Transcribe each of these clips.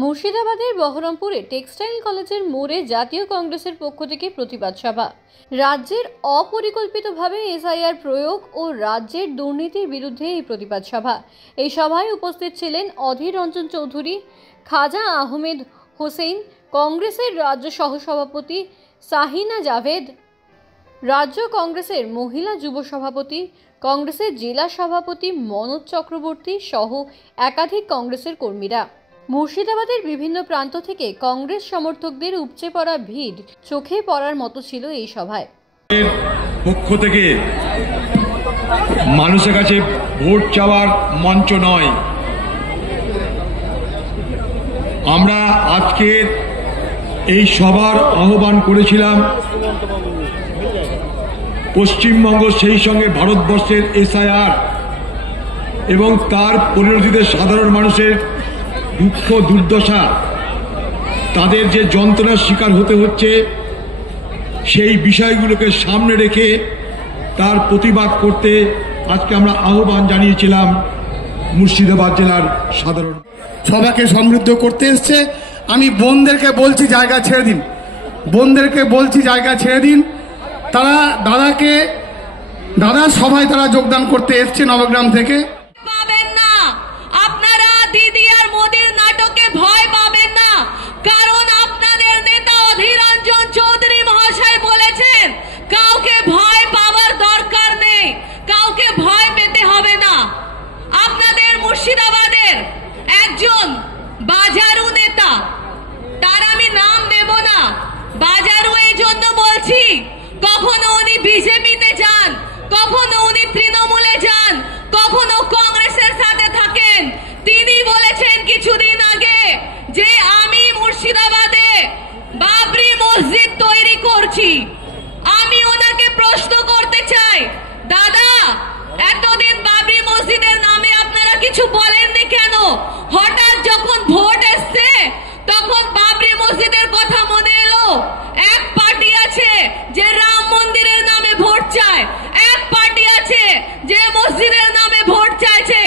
মুর্শিদাবাদের বহরমপুরে টেক্সটাইল কলেজের মোড়ে জাতীয় কংগ্রেসের পক্ষ থেকে প্রতিবাদ সভা। রাজ্যের অপরিকল্পিতভাবে এসআইআর প্রয়োগ ও রাজ্যের দুর্নীতির বিরুদ্ধে এই প্রতিবাদ সভা। এই সভায় উপস্থিত ছিলেন অধীর রঞ্জন চৌধুরী, খাজা আহমেদ হোসেন, কংগ্রেসের রাজ্য সহসভাপতি শাহিনা জাভেদ, রাজ্য কংগ্রেসের মহিলা যুব সভাপতি, কংগ্রেসের জেলা সভাপতি মনোজ চক্রবর্তী সহ একাধিক কংগ্রেসের কর্মীরা। মুর্শিদাবাদের বিভিন্ন প্রান্ত থেকে কংগ্রেস সমর্থকদের উপচে পড়া ভিড় চোখে পড়ার মতো ছিল এই সভায়। পক্ষ থেকে মানুষের কাছে ভোট চাওয়ার মঞ্চ নয়, আমরা আজকের এই সভার আহ্বান করেছিলাম পশ্চিমবঙ্গ সেই সঙ্গে ভারতবর্ষের এসআইআর এবং তার পরিণতিতে সাধারণ মানুষের দুঃখ দুর্দশা, তাদের যে যন্ত্রণার শিকার হতে হচ্ছে, সেই বিষয়গুলোকে সামনে রেখে তার প্রতিবাদ করতে আজকে আমরা আহ্বান জানিয়েছিলাম মুর্শিদাবাদ জেলার সাধারণ সবাইকে সমৃদ্ধ করতে এসছে। আমি বোনদেরকে বলছি জায়গা ছেড়ে দিন, বোনদেরকে বলছি জায়গা ছেড়ে দিন। তারা দাদা সভায় তারা যোগদান করতে এসছে নবগ্রাম থেকে। পাবেন না আপনারা দিদি আর মোদির নাটকে ভয় পাবেন না, কারণ আপনাদের নেতা অধীর রঞ্জন চৌধুরী মহাশয় বলেছেন কাউকে ভয় পাওয়ার দরকার নেই, কাউকে ভয় পেতে হবে না। আপনাদের মুর্শিদাবাদের একজন বাজারু নেতা, তার আমি নাম নেব না, বাজারু এই জন্য বলছি, কখনো উনি বিজেপিতে যান, কখনো উনি তৃণমূলে যান, কখনো কংগ্রেসের সাথে থাকেন। তিনি বলেছেন কিছুদিন আগে যে আমি মুর্শিদাবাদে বাবরি মসজিদ তৈরি করছি। আমি ওনাকে প্রশ্ন করতে চাই, দাদা এতদিন বাবরি মসজিদের নামে আপনারা কিছু বলেননি কেন? হঠাৎ যখন ভোট এসছে তখন বাবরি মসজিদের কথা মনে এলো। এক পার্টি আছে যে রাম মন্দিরের নামে ভোট চায়, এক পার্টি আছে যে মসজিদের নামে ভোট চাইছে।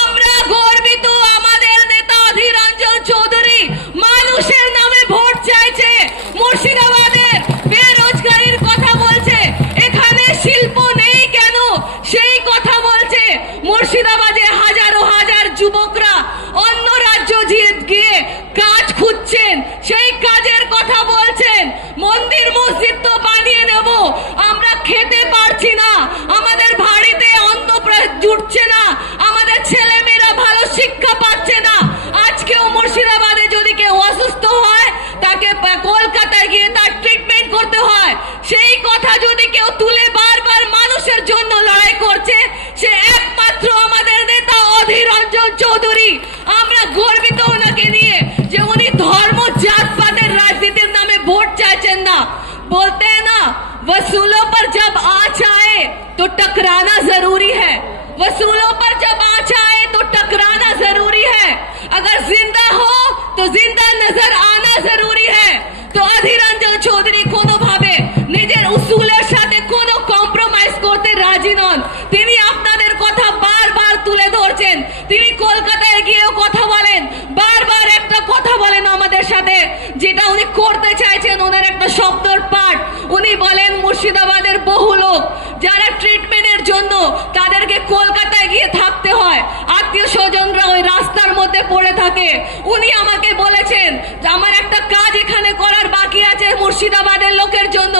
আমরা গর্বিত, আমাদের নেতা অধীর রঞ্জন চৌধুরী মানুষের নামে ভোট চাইছে, মুর্শিদাবাদের বেরোজগারির কথা বলছে, এখানে শিল্প নেই কেন সেই কথা বলছে। মুর্শিদাবাদে হাজারো হাজার যুবকরা অন্য রাজ্য গিয়ে কাজ খুঁজছেন, সেই কাজের কথা বলছেন। মন্দির মসজিদ তো বানিয়ে নেব, আমরা খেতে পারছি না, আমাদের বাড়িতে অন্ন জুটছে না, আমাদের ছেলে মেয়েরা ভালো শিক্ষা পাচ্ছে না। আজকেও মুর্শিদাবাদে যদি কেউ অসুস্থ হয় তাকে কলকাতায় গিয়ে তার ট্রিটমেন্ট করতে হয়। সেই কথা যদি কেউ তুলে বারবার মানুষের জন্য লড়াই করছে, সে একমাত্র আমাদের নেতা অধীর রঞ্জন চৌধুরী। আমরা গর্বিত ওনাকে নিয়ে যে উনি ধর্ম জাতপাতের রাজনীতির নামে ভোট চাইছেন না। बोलते हैं ना, वसूलों पर जब आँच आए तो टकराना जरूरी है, वसूलों पर जब आँच आए तो टकराना जरूरी है। अगर जिंदा हो तो जिंदा नजर आना जरूरी है। तो অধীর রঞ্জন চৌধুরী কোনোভাবে নিজের উসুলের সাথে কোনো কম্প্রোমাইজ করতে রাজি নন। তিনি আপনাদের কথা বারবার তুলে ধরছেন, তিনি কলকাতায় গিয়েও কথা বলেন, বারবার একটা কথা বলেন আমাদের সাথে, যেটা উনি করতে চাইছেন ওনার একটা শব্দর পাঠ। উনি বলেন মুর্শিদাবাদের বহু লোক যারা ট্রিটমেন্টের জন্য তাদেরকে কলকাতায় গিয়ে থাকতে হয়, আত্মীয় স্বজনরা ওই রাস্তার মধ্যে পড়ে থাকে। উনি আমাকে বলেছেন যে আমার একটা কাজ এখানে করার বাকি আছে মুর্শিদাবাদের লোকের জন্য,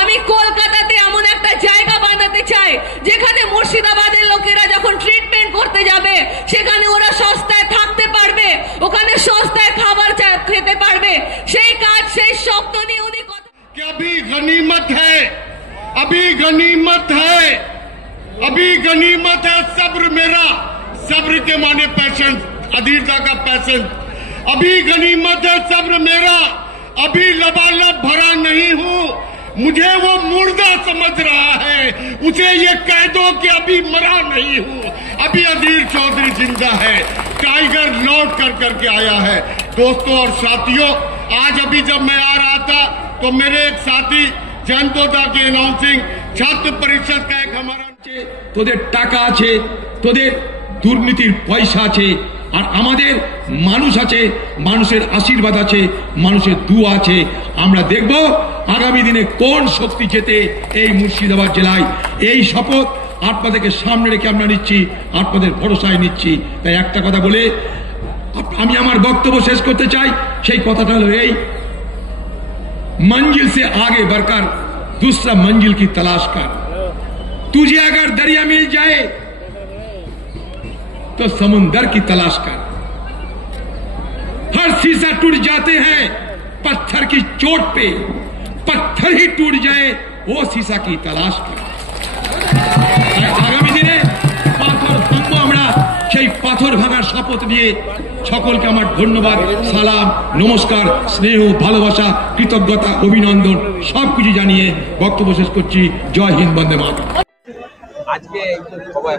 আমি কলকাতাতে এমন একটা জায়গা বানাতে চাই যেখানে মুর্শিদাবাদের লোকেরা যখন ট্রিটমেন্ট করতে যাবে সেখানে ওরা সস্তায় থাকতে পারবে, ওখানে সস্তায় খাবার খেতে পারবে। সেই কাজ, সেই স্বপ্ন নিয়ে উনি কথা। अभी गनीमत है, अभी गनीमत है, अभी गनीमत है सब्र मेरा, सब्र के माने पैशन, अधीरता का पैशन। अभी गनीमत है सब्र मेरा, अभी लबालब भरा नहीं हूँ, मुझे वो मुर्दा समझ रहा है, उसे ये कह दो कि अभी मरा नहीं हूँ। अभी अधीर चौधरी जिंदा है, टाइगर लौट कर करके आया है। दोस्तों और साथियों, आज अभी जब मैं आ रहा था तो मेरे एक साथी जयंतोदा के अनाउंसिंग छात्र परिषद का एक हमारा তোদের টাকা আছে, তোদের দুর্নীতির পয়সা আছে, আর আমাদের মানুষ আছে, মানুষের আশীর্বাদ আছে, মানুষের দুয়া আছে। আমরা দেখব আগামী দিনে কোন শক্তি জেতে এই মুর্শিদাবাদ জেলায়। এই শপথ আপনাদেরকে সামনে রেখে আমরা নিচ্ছি, আপনাদের ভরসায় নিচ্ছি। তাই একটা কথা বলে আমি আমার বক্তব্য শেষ করতে চাই। সেই কথাটা হলো এই, मंजिल से आगे बढ़कर दूसरा मंजिल की तलाश कर। तुझे अगर दरिया मिल जाए तो समुंदर की तलाश कर। हर शीशा टूट जाते हैं पत्थर की चोट पे, पत्थर ही टूट जाए वो शीशा की तलाश कर। आगामी दिने पाथर भांगबो আমরা, সেই পাথর ভাঙার শপথ নিয়ে সকলকে আমার ধন্যবাদ, সালাম, নমস্কার, স্নেহ, ভালোবাসা, কৃতজ্ঞতা, অভিনন্দন সবকিছু জানিয়ে বক্তব্য শেষ করছি। জয় হিন্দ, বন্দে মাতরম। আজকে সবাই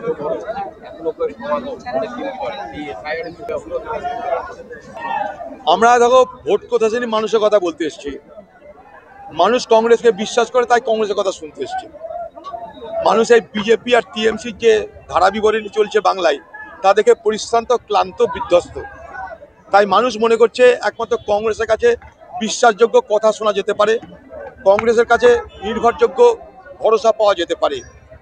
আমরা দেখো ভোট কথা শুনি, মানুষের কথা বলতে এসছি। মানুষ কংগ্রেসকে বিশ্বাস করে, তাই কংগ্রেসের কথা শুনতে এসছি। মানুষ এই বিজেপি আর টিএমসির যে ধারা বিবরণী চলছে বাংলায়, তা দেখে পরিশ্রান্ত, ক্লান্ত, বিধ্বস্ত। তাই মানুষ মনে করছে একমাত্র কংগ্রেসের কাছে বিশ্বাসযোগ্য কথা শোনা যেতে পারে, কংগ্রেসের কাছে নির্ভরযোগ্য ভরসা পাওয়া যেতে পারে।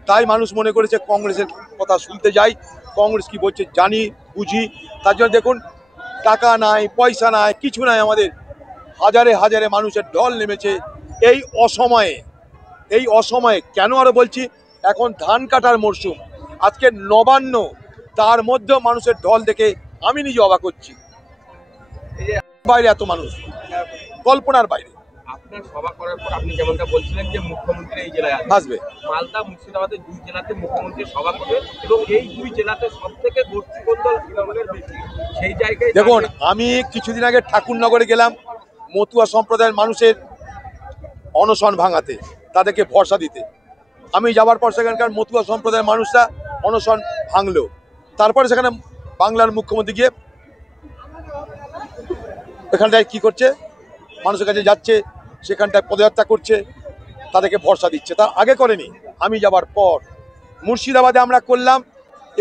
তাই মানুষ মনে করেছে কংগ্রেসের কথা শুনতে যাই, কংগ্রেস কি বলছে জানি, বুঝি। তার জন্য দেখুন, টাকা নাই, পয়সা নাই, কিছু নাই, আমাদের হাজারে হাজারে মানুষের ঢল নেমেছে এই অসময়ে। কেন আরো বলছি, এখন ধান কাটার মরশুম, আজকে নবান্ন, তার মধ্যেও মানুষের ঢল দেখে আমি নিজে অবাক হচ্ছি। বাইরে এত মানুষ, কল্পনার বাইরে। আপনার সভা করার পর আপনি যেমনটা বলছিলেন যে মুখ্যমন্ত্রী এই জেলায় আসবে, মালদা, মুর্শিদাবাদের দুই জেলাতে মুখ্যমন্ত্রী সভা করবে এবং এই দুই জেলাতে সব থেকে গোষ্ঠীকন্দল তৃণমূলের বেশি। সেই জায়গায় দেখুন, আমি কিছুদিন আগে ঠাকুরনগরে গেলাম মতুয়া সম্প্রদায়ের মানুষের অনশন ভাঙাতে, তাদেরকে ভরসা দিতে। আমি যাওয়ার পর সেখানকার মতুয়া সম্প্রদায়ের মানুষরা অনশন ভাঙলো। তারপরে সেখানে বাংলার মুখ্যমন্ত্রী গিয়ে এখানটায় কি করছে, মানুষের কাছে যাচ্ছে, সেখানটায় পদযাত্রা করছে, তাদেরকে ভরসা দিচ্ছে। তার আগে করেনি। আমি যাবার পর মুর্শিদাবাদে আমরা করলাম,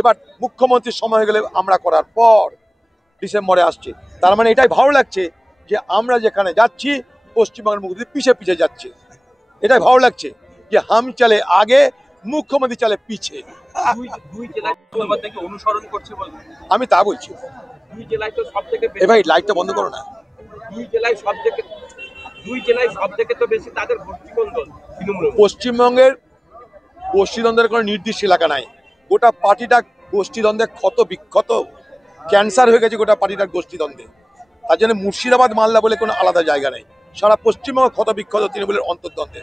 এবার মুখ্যমন্ত্রীর সময় হয়ে গেলে আমরা করার পর ডিসেম্বরে আসছে। তার মানে এটাই ভালো লাগছে যে আমরা যেখানে যাচ্ছি পশ্চিমবঙ্গের মুখ্যমন্ত্রী পিছিয়ে পিছিয়ে যাচ্ছে। এটাই ভালো লাগছে যে হাম চলে আগে, মুখ্যমন্ত্রী চলে পিছিয়ে। দুই জেলায় বন্দ্যোপাধ্যায়কে অনুসরণ করছে বলতে আমি তা বলছি। দুই জেলায় তো সব থেকে এ ভাই, লাইটটা বন্ধ করো না। দুই জেলায় সব থেকে তো বেশি তাদের গোষ্ঠীকন্দল তৃণমূল। পশ্চিমবঙ্গের গোষ্ঠীদ্বন্দ্বের কোনো নির্দিষ্ট এলাকা নাই। গোটা পার্টিটা গোষ্ঠীদ্বন্দ্বে ক্ষত বিক্ষত, ক্যান্সার হয়ে গেছে গোটা পার্টিটার গোষ্ঠীদ্বন্দ্বে। তার জন্য মুর্শিদাবাদ, মালদা বলে কোনো আলাদা জায়গা নেই। সারা পশ্চিমবঙ্গ ক্ষত বিক্ষত তৃণমূলের অন্তর্দ্বন্দ্বে।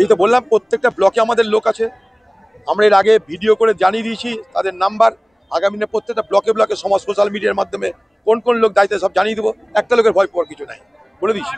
এই তো বললাম, প্রত্যেকটা ব্লকে আমাদের লোক আছে। আমরা এর আগে ভিডিও করে জানিয়ে দিয়েছি তাদের নাম্বার। আগামী দিনে প্রত্যেকটা ব্লকে ব্লকে সমাজ সোশ্যাল মিডিয়ার মাধ্যমে কোন কোন লোক দায়িত্বে সব জানিয়ে দেবো। একটা লোকের ভয় পাওয়ার কিছু নাই, বলে দিচ্ছি।